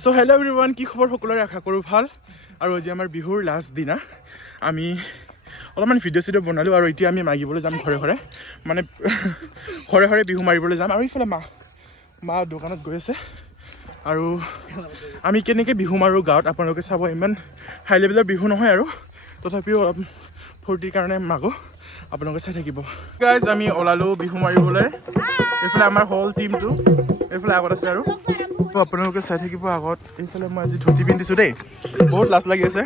So hello' everyone, কি খবৰ সকলোৰে? আশা কৰোঁ ভাল। আৰু আজি আমাৰ বিহুৰ লাষ্ট দিনা আমি অলপমান ভিডিঅ' চিডিঅ' বনালোঁ আৰু এতিয়া আমি মাগিবলৈ যাম ঘৰে ঘৰে, মানে ঘৰে ঘৰে বিহু মাৰিবলৈ যাম। আৰু ইফালে মা দোকানত গৈ আছে। আৰু আমি কেনেকৈ বিহু মাৰোঁ গাঁৱত আপোনালোকে চাব। ইমান হাই লেভেলৰ বিহু নহয় আৰু তথাপিও অলপ ফূৰ্তিৰ কাৰণে মাগোঁ, আপোনালোকে চাই থাকিব। গাইজ আমি ওলালোঁ বিহু মাৰিবলৈ। এইফালে আমাৰ হ'ল টিমটো এইফালে আগত আছে আৰু আপোনালোকে চাই থাকিব আগত। এইফালে মই আজি ধুতি পিন্ধিছোঁ দেই, বহুত লাজ লাগি আছে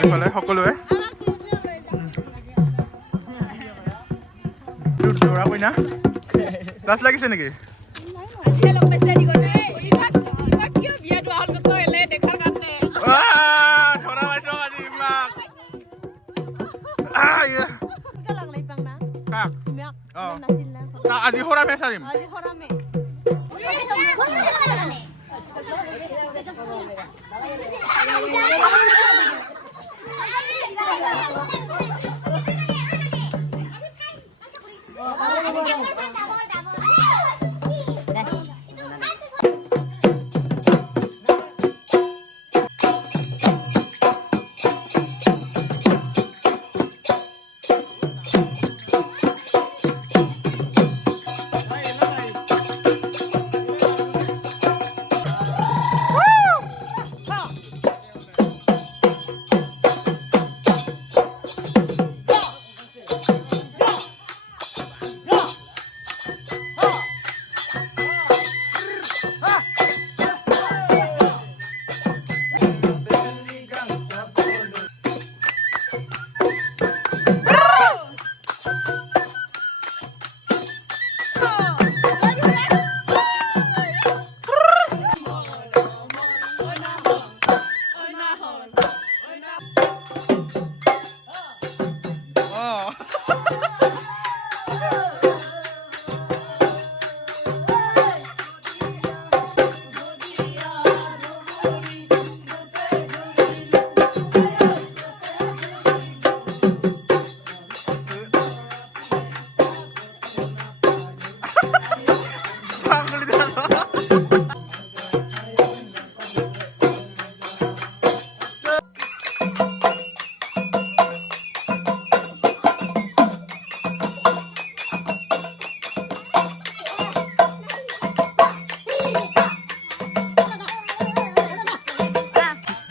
এইফালে সকলোৱে। দৌৰা কইনা লাজ লাগিছে নেকি? আজি সৰামে চাৰিম।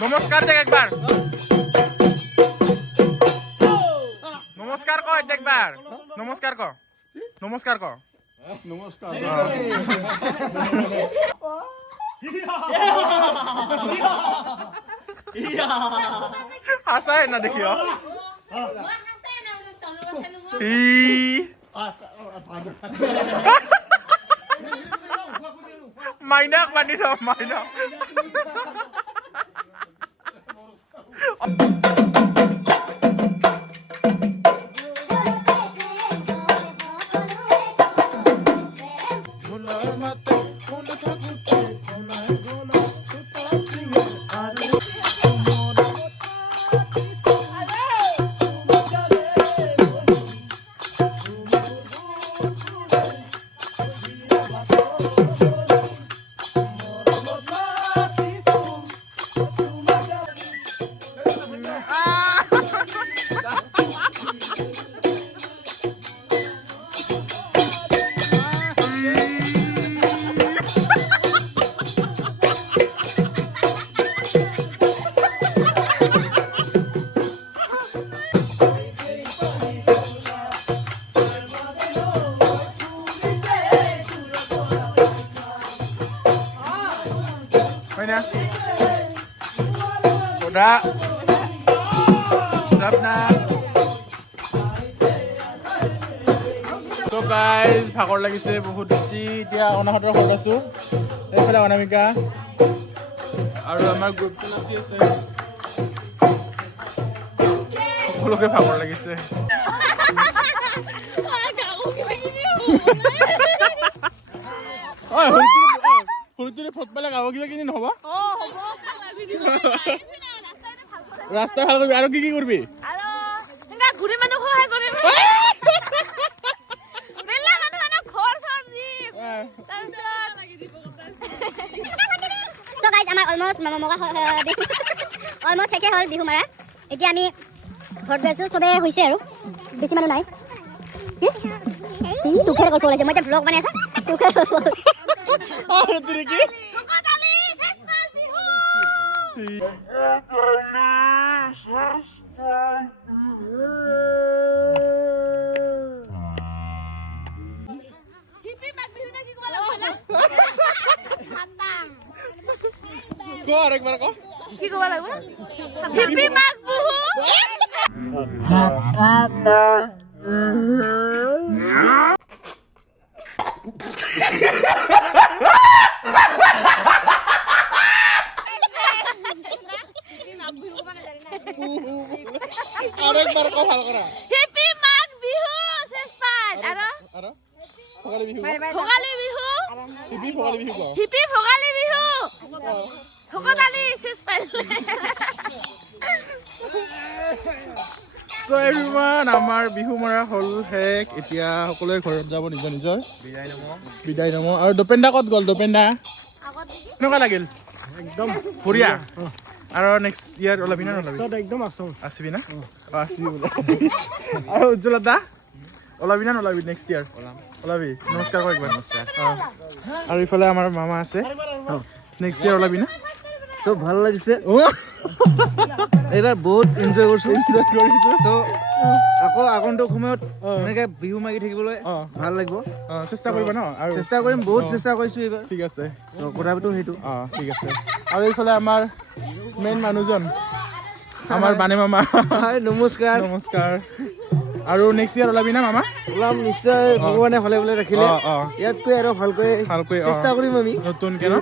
নমস্কার দেখ একবার, নমস্কার ক একবার, নমস্কার ক, নমস্কার ক, নমস্কার। হাসায় না দেখিও মাইনাক বান্ধি থ মাইনাক। Udah siap na. So guys, ভাগৰ লাগিছে বহুত বেছি। এতিয়া অনাহতৰ ঘৰত আছো। এইফালে অনামিকা আৰু আমাৰ গ্ৰুপটো নাচি আছে। সকলোকে ভাগৰ লাগিছে। সৰুটিৰে ফট পালে গাঁও কিবা কিনি নহ'ব? ৰাস্তা ভাল কৰিবি আৰু কি কি কৰিবি? অলমষ্ট অলমষ্ট শেষে হ'ল বিহু মাৰা এতিয়া আমি ঘৰত গৈ আছোঁ চবেই হৈছে আৰু বেছি মানুহ নাই কি তোকেৰ গল্প ওলাইছে মই এতিয়া ব্লগ বনাই আছোঁ তোকেৰ গল্প কি ক'ব লাগিব হিপি মাঘ বিহু হিপি মাঘ বিহু চেষ্টাত আৰু ভোগালী বিহু হিপি ভোগালী বিহু ভোগালী চেষ্টাত So everyone, আমাৰ বিহু মৰা হ'ল শেষ এতিয়া সকলোৱে ঘৰত যাব নিজৰ বিদায় নম আৰু দপেন্দা ক'ত গ'ল দপেন্দা কেনেকুৱা লাগিল একদম বঢ়িয়া আৰু নেক্সট ইয়াৰ ওলাবি না নলাবি একদম আছিবি না আছিবি বোলে আৰু উজ্জ্বলতা ওলাবি না নলাবি নেক্সট ইয়াৰ ওলাবি নমস্কাৰ কৰ একবাৰ আৰু ইফালে আমাৰ মামা আছে নেক্সট ইয়াৰ ওলাবি না তো ভাল লাগিছে এইবাৰ বহুত এনজয় কৰিছো চ' আকৌ আগন্তুক সময়ত এনেকৈ বিহু মাগি থাকিবলৈ ভাল লাগিব চেষ্টা কৰিবা ন আৰু চেষ্টা কৰিম বহুত চেষ্টা কৰিছোঁ এইবাৰ ঠিক আছে কথাটো সেইটো ঠিক আছে আৰু এইফালে আমাৰ মেইন মানুহজন আমাৰ বানে মামা নমস্কাৰ আৰু নেক্সট ইয়াৰ ওলাবি না মামা ওলাম নিশ্চয় ভগৱানে ভালে ভালে ৰাখিলে ইয়াতকৈ আৰু ভালকৈ চেষ্টা কৰিম আমি নতুনকৈ ন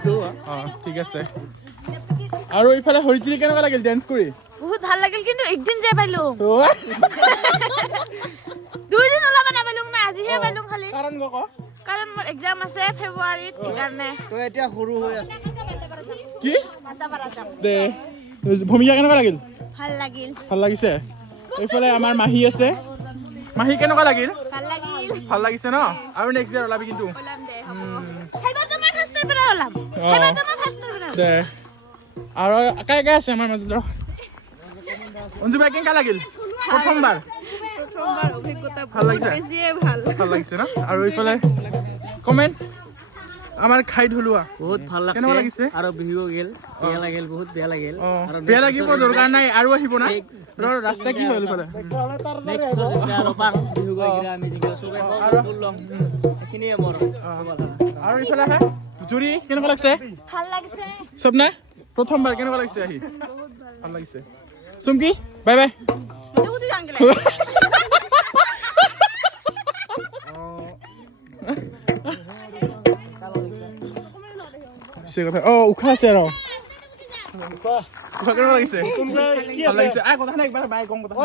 ঠিক আছে আৰু এইফালে হৰিতিৰি কেনেকুৱা লাগিল ডেন্স কৰি বহুত ভাল লাগিল কিন্তু একদিন যাই পাইলো 2 দিন ওলাব নাপালো না আজিহে পাইলো খালি কাৰণ মোৰ এক্সাম আছে ফেব্ৰুৱাৰীত সেইকাৰণে তই এতিয়া সৰু হৈ আছ কি দে ভূমিকা কেনেকুৱা লাগিল ভাল লাগিছে এইফালে আমাৰ মাহী আছে মাহী কেনেকুৱা লাগিল ভাল লাগিছে ন আৰু নেক্সট ইয়াৰ ওলাবি কিন্তু ওলাম দে হ'ব হেবাৰ তোমাৰ ফাৰ্ষ্টৰ পৰা ওলাম দে আৰু কাই আছে আমাৰ মাজত অঞ্জু বাই কেনেকুৱা লাগিল প্ৰথমবাৰ অভিজ্ঞতা ভাল লাগিছে বেছিয়ে ভাল লাগিছে ন আৰু এইফালে কমেণ্ট আমাৰ খাই ধুলোৱা বহুত ভাল লাগিছে আৰু বিহু গেল বেয়া লাগিল বহুত বেয়া লাগিল আৰু বেয়া লাগিব দৰকাৰ নাই আৰু আহিব না ৰাস্তা কি হ'ল এইফালে আৰু এইফালে আহে জুৰি কেনেকুৱা লাগিছে ভাল লাগিছে স্বপ্না প্ৰথমবাৰ কেনেকুৱা লাগিছে আহি ভাল লাগিছে চুমকি বাই বাই উশাহ আছে আৰু কেনেকুৱা লাগিছে ভাল লাগিছে কথা নাই একবাৰ বাই কম কথা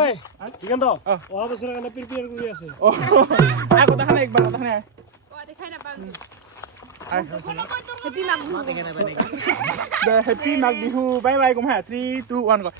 অহা বছৰৰ কাৰণে প্ৰিপেয়াৰ কৰি আছে কথা নাই একবাৰ কথা নাই happy Magh Bihu bye bye কম হা 3 2 1 go